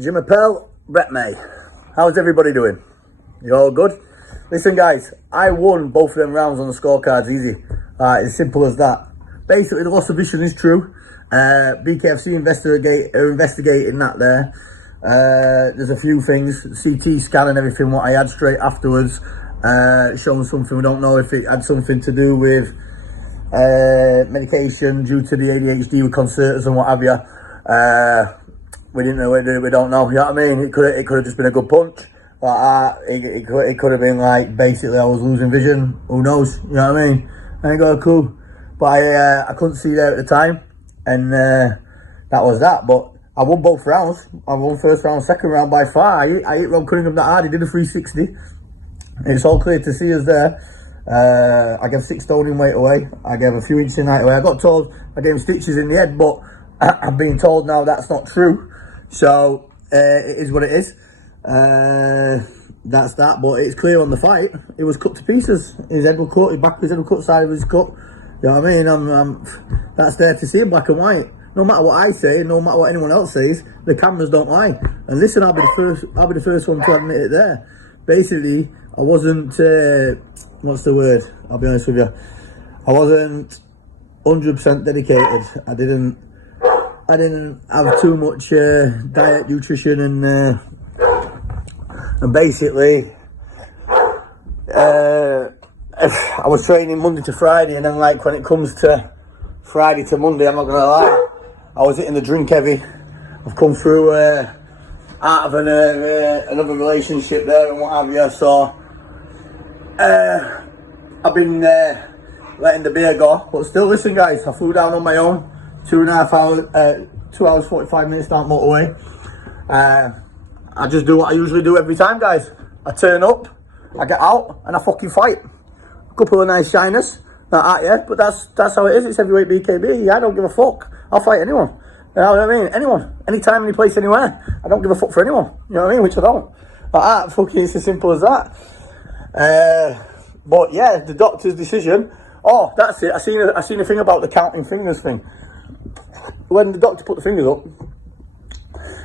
Jim Appel, Brett May. How's everybody doing? You all good? Listen guys, I won both of them rounds on the scorecards easy. As simple as that. Basically the loss of vision is true. BKFC investigating that there. There's a few things, CT scan and everything what I had straight afterwards, showing something. We don't know if it had something to do with medication due to the ADHD with concerters and what have you. We didn't know, we don't know, you know what I mean? It could have just been a good punch. It could have been like, basically I was losing vision, who knows, you know what I mean? I ain't got a clue. But I couldn't see there at the time, and that was that. But I won both rounds. I won first round, second round by far. I hit Rob Cunningham that hard, he did a 360. It's all clear to see us there. I gave 6 stone in weight away. I gave a few inches in height away. I got told I gave him stitches in the head, but I'm being told now that's not true. So it is what it is. That's that, but it's clear on the fight. It was cut to pieces. His head was cut, his back, his head was cut, side of his cut. You know what I mean? That's there to see in black and white. No matter what I say, no matter what anyone else says, the cameras don't lie. And listen, I'll be the first one to admit it there. Basically, I wasn't, what's the word? I'll be honest with you. I wasn't 100% dedicated. I didn't have too much diet, nutrition, and basically, I was training Monday to Friday, and then like when it comes to Friday to Monday, I'm not gonna lie, I was hitting the drink heavy. I've come through out of another relationship there and what have you, so I've been letting the beer go. But still, listen guys, I flew down on my own, 2.5 hours, 2 hours 45 minutes down motorway. I just do what I usually do every time, guys. I turn up, I get out, and I fucking fight. A couple of nice shiners, like that, yeah. But that's how it is. It's heavyweight BKB. Yeah, I don't give a fuck. I'll fight anyone. You know what I mean? Anyone, anytime, any place, anywhere. I don't give a fuck for anyone. You know what I mean? Which I don't. Like that, fucking, it's as simple as that. But yeah, the doctor's decision. Oh, that's it. I seen a thing about the counting fingers thing. When the doctor put the fingers up,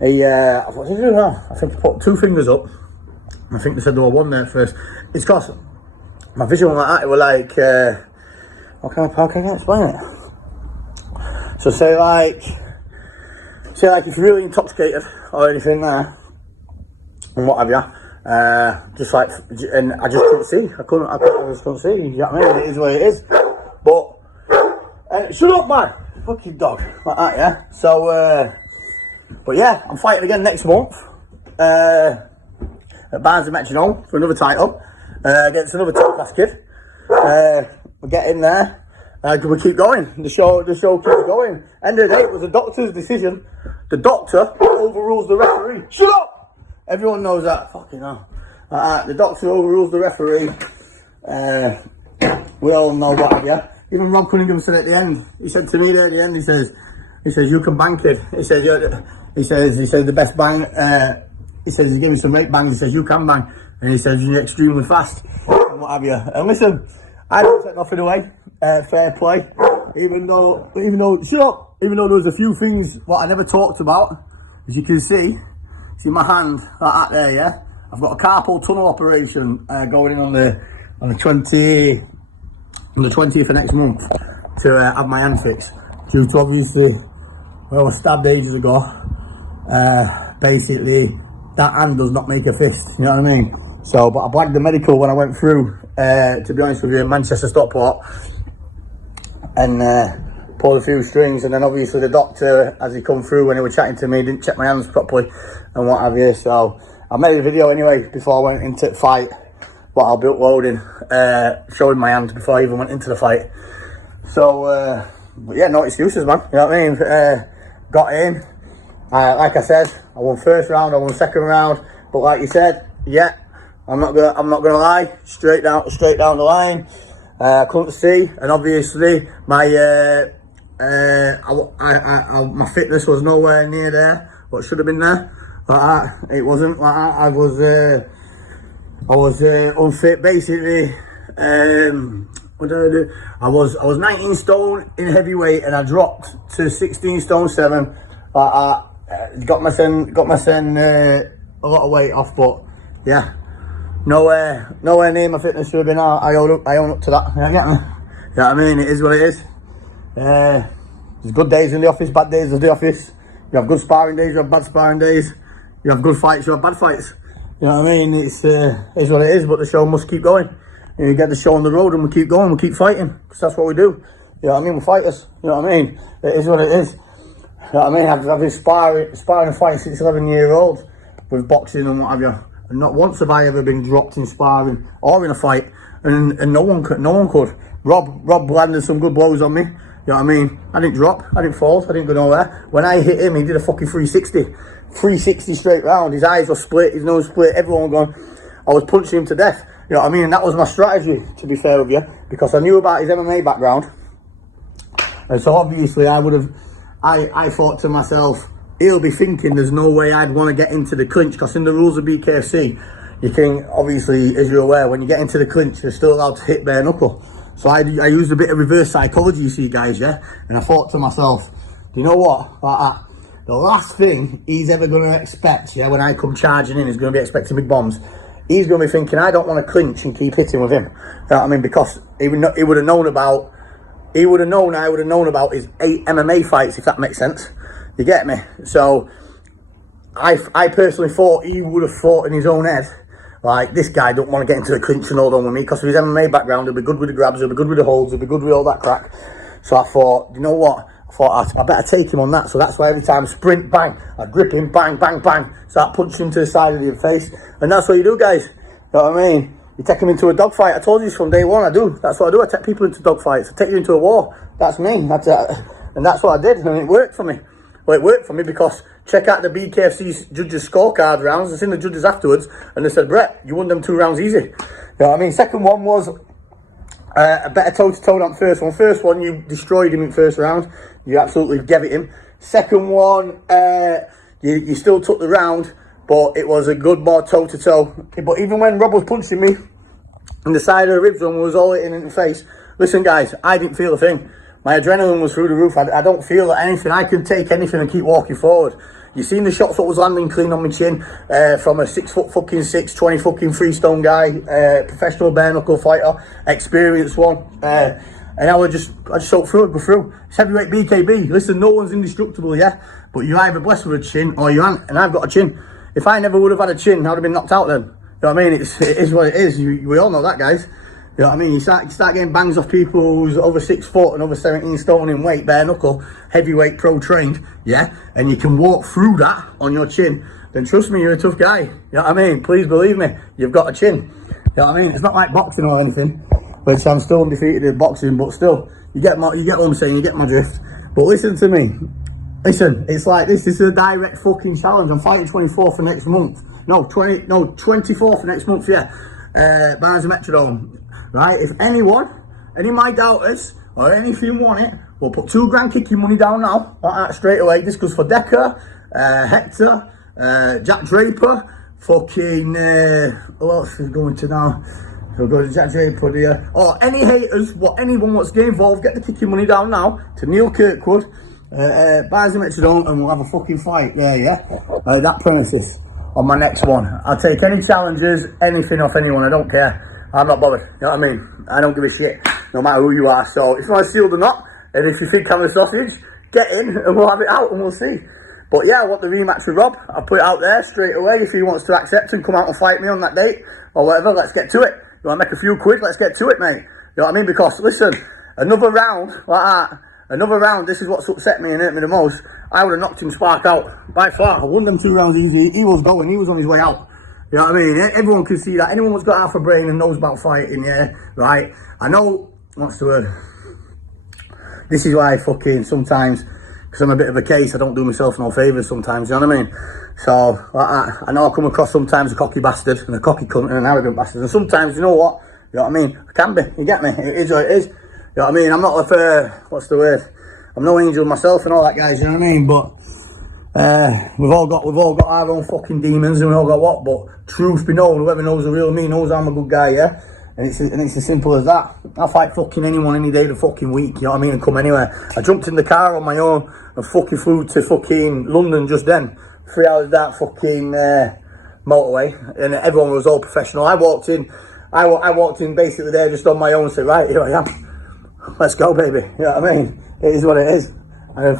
what did he do now? I think he put 2 fingers up. I think they said there were 1 there first. It's because my vision was like that. It was like, how can I explain it? So say like if you're really intoxicated or anything there, and what have you, just like, and I just couldn't see. I just couldn't see. You know what I mean? It is what it is. But shut up, man! Fucking dog, like that, yeah. So, but yeah, I'm fighting again next month at Barnes and Metronome for another title against another top class kid. We get in there. We keep going. The show keeps going. End of the day, it was a doctor's decision. The doctor overrules the referee. Shut up! Everyone knows that. Fucking hell. The doctor overrules the referee. We all know what have you. Even Rob Cunningham said at the end. He said to me there at the end. He says you can bang, kid. He says the best bang. He says he's giving some rate bangs. He says you can bang, and he says you're extremely fast and what have you. And listen, I don't take nothing away. Fair play. Even though shut up. Even though there was a few things what I never talked about, as you can see my hand like that there. Yeah, I've got a carpal tunnel operation going in on the 20th of next month to have my hand fixed due to obviously when I was stabbed ages ago. Basically, that hand does not make a fist, you know what I mean? So, but I blagged the medical when I went through, to be honest with you, in Manchester Stockport, and pulled a few strings, and then obviously the doctor, as he come through when he was chatting to me, didn't check my hands properly, and what have you. So, I made a video anyway, before I went into the fight, what I'll be uploading, showing my hands before I even went into the fight. So, but yeah, no excuses, man, you know what I mean? Got in. Like I said, I won first round, I won second round, but like you said, yeah, I'm not gonna lie, straight down the line. I couldn't see, and obviously my my fitness was nowhere near there. What should have been there, like that. It wasn't like that. I was unfit basically. What did I do? I was 19 stone in heavyweight, and I dropped to 16 stone 7. Like that. got my son a lot of weight off, but yeah, nowhere near my fitness should have been. I own up to that. You get me? You know what I mean? It is what it is. There's good days in the office, bad days in the office. You have good sparring days, you have bad sparring days. You have good fights, you have bad fights. You know what I mean? It's what it is, but the show must keep going. You get the show on the road and we keep going, we keep fighting, because that's what we do. You know what I mean? We're fighters. You know what I mean? It is what it is. You know what I mean? I've been sparring and fighting since 11-year-old with boxing and what have you. And not once have I ever been dropped in sparring or in a fight. And no one could. Rob landed some good blows on me. You know what I mean? I didn't drop, I didn't fall, I didn't go nowhere. When I hit him, he did a fucking 360. 360 straight round. His eyes were split, his nose split, everyone was going. I was punching him to death. You know what I mean? And that was my strategy, to be fair with you, because I knew about his MMA background. And so obviously I thought to myself, he'll be thinking there's no way I'd want to get into the clinch, because in the rules of BKFC, you can, obviously, as you're aware, when you get into the clinch, you're still allowed to hit bare knuckle. So I used a bit of reverse psychology, you see, guys, yeah? And I thought to myself, do you know what? The last thing he's ever going to expect, yeah, when I come charging in, he's going to be expecting big bombs. He's going to be thinking, I don't want to clinch and keep hitting with him. You know what I mean? Because he would have known about, I would have known about his 8 MMA fights, if that makes sense. You get me? So I personally thought he would have thought in his own head, like, this guy don't want to get into the clinch and hold on with me, because of his MMA background, he'll be good with the grabs, he'll be good with the holds, he'll be good with all that crack. So I thought, you know what? I thought, I better take him on that. So that's why every time I sprint, bang, I grip him, bang, bang, bang, start punching him to the side of your face. And that's what you do, guys. You know what I mean? You take him into a dogfight. I told you this from day one, I do. That's what I do. I take people into dogfights. I take you into a war. That's me. And that's what I did. And it worked for me. Well, it worked for me because check out the BKFC's judges' scorecard rounds. I seen the judges afterwards, and they said, Brett, you won them 2 rounds easy. You know what I mean? Second one was a better toe-to-toe than first one. First one, you destroyed him in first round. You absolutely gave it him. Second one, you still took the round, but it was a good more toe-to-toe. But even when Rob was punching me in the side of the ribs, when was all hitting in the face, listen, guys, I didn't feel a thing. My adrenaline was through the roof. I don't feel anything. I can take anything and keep walking forward. You seen the shots what was landing clean on my chin from a 6'6", 20 fucking freestone guy, professional bare knuckle fighter, experienced one. And I just soaked through it, go through. It's heavyweight BKB. Listen, no one's indestructible, yeah? But you're either blessed with a chin or you aren't, and I've got a chin. If I never would have had a chin, I would have been knocked out then. You know what I mean? It is what it is. We all know that, guys. You know what I mean? You start getting bangs off people who's over 6 foot and over 17 stone in weight, bare knuckle, heavyweight, pro trained, yeah? And you can walk through that on your chin, then trust me, you're a tough guy. You know what I mean? Please believe me, you've got a chin. You know what I mean? It's not like boxing or anything, which I'm still undefeated in boxing, but still, you get what I'm saying, you get my drift. But listen to me. Listen, it's like this is a direct fucking challenge. I'm fighting 24th for next month. No, 24th for next month, yeah. Barnes and Metrodome. Right, if any of my doubters or anything want it, we'll put £2 kicking money down now, like that, straight away. This goes for Decker, Hector, Jack Draper, fucking, who else is going to now? We'll go to Jack Draper here. Or any haters, anyone wants to get involved, get the kicking money down now to Neil Kirkwood, Barnes and Metrodome, and we'll have a fucking fight there, yeah? That premises on my next one. I'll take any challenges, anything off anyone, I don't care. I'm not bothered, you know what I mean? I don't give a shit, no matter who you are. So if you want to seal the knot, and if you think I'm a sausage, get in and we'll have it out and we'll see. But yeah, I want the rematch with Rob. I'll put it out there straight away. If he wants to accept and come out and fight me on that date or whatever, let's get to it. You want to make a few quid? Let's get to it, mate. You know what I mean? Because listen, another round like that, this is what's upset me and hurt me the most. I would have knocked him spark out by far. I won them 2 rounds easy. He was going, he was on his way out. You know what I mean? Everyone can see that. Anyone who's got half a brain and knows about fighting, yeah, right? I know, what's the word? This is why fucking sometimes, because I'm a bit of a case, I don't do myself no favours sometimes, you know what I mean? So, I know I come across sometimes a cocky bastard and a cocky cunt and an arrogant bastard. And sometimes, you know what? You know what I mean? I can be, you get me? It is what it is. You know what I mean? I'm not what's the word? I'm no angel myself and all that, guys, you know what I mean? But we've all got our own fucking demons and we all got what, but truth be known, whoever knows the real me knows I'm a good guy, yeah? And it's as simple as that. I'll fight fucking anyone any day of the fucking week, you know what I mean, and come anywhere. I jumped in the car on my own and fucking flew to fucking London just then. 3 hours that fucking motorway, and everyone was all professional. I walked in basically there just on my own and said, right, here I am. Let's go, baby. You know what I mean? It is what it is. And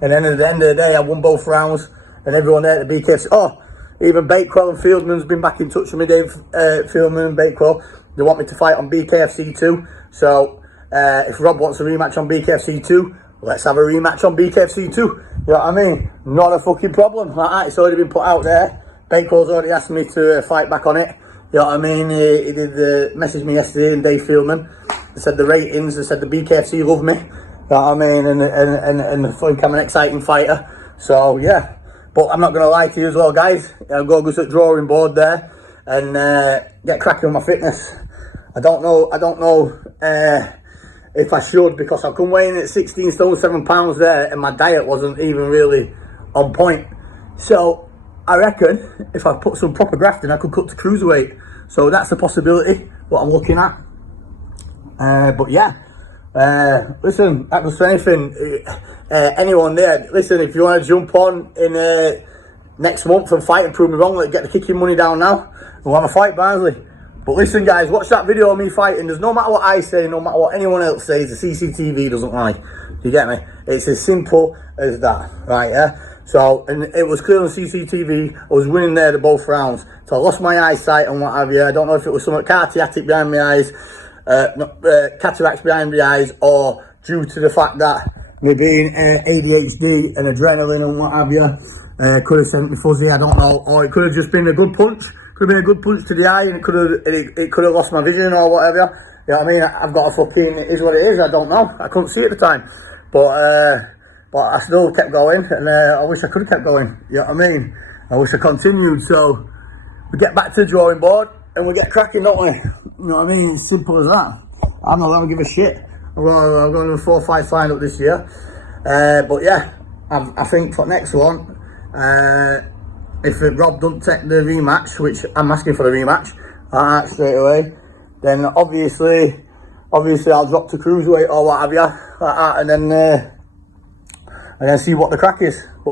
then at the end of the day, I won both rounds, and everyone there at the BKFC. Oh, even Bakewell and Fieldman's been back in touch with me, Dave Fieldman and Bakewell. They want me to fight on BKFC 2. So if Rob wants a rematch on BKFC 2, let's have a rematch on BKFC 2. You know what I mean? Not a fucking problem. Like that, it's already been put out there. Bakewell's already asked me to fight back on it. You know what I mean? He did message me yesterday, and Dave Fieldman. They said the ratings, they said the BKFC love me. You know what I mean? And I think I'm an exciting fighter. So yeah. But I'm not going to lie to you as well, guys. I'll go to the drawing board there and get cracking on my fitness. I don't know if I should, because I've come weighing at 16 stone 7 pounds there, and my diet wasn't even really on point. So I reckon if I put some proper grafting, I could cut to cruiserweight. So that's a possibility, what I'm looking at. But yeah. Listen, that was for anything. Anyone there, listen, if you want to jump on in next month and fight and prove me wrong, let's get the kicking money down now. We'll have a fight, Barnsley. But listen, guys, watch that video of me fighting. There's no matter what I say, no matter what anyone else says, the CCTV doesn't lie. You get me? It's as simple as that, right? Yeah. So, and it was clear on CCTV. I was winning there the both rounds. So I lost my eyesight and what have you. I don't know if it was something cardiac behind my eyes. Cataracts behind the eyes, or due to the fact that me being ADHD and adrenaline and what have you, could have sent me fuzzy, I don't know, or it could have just been a good punch, could have been a good punch to the eye, and it could have lost my vision or whatever. You know what I mean? I've got a fucking, it is what it is, I don't know, I couldn't see at the time, but I still kept going, and I wish I could have kept going. You know what I mean? I wish I continued. So we get back to the drawing board and we get cracking, don't we? You know what I mean? It's simple as that. I'm not going to give a shit. I'm going to 4 fights lined up this year. But yeah, I think for next one, if Rob doesn't take the rematch, which I'm asking for the rematch, straight away, then obviously I'll drop to cruiserweight or what have you, like that, and then see what the crack is.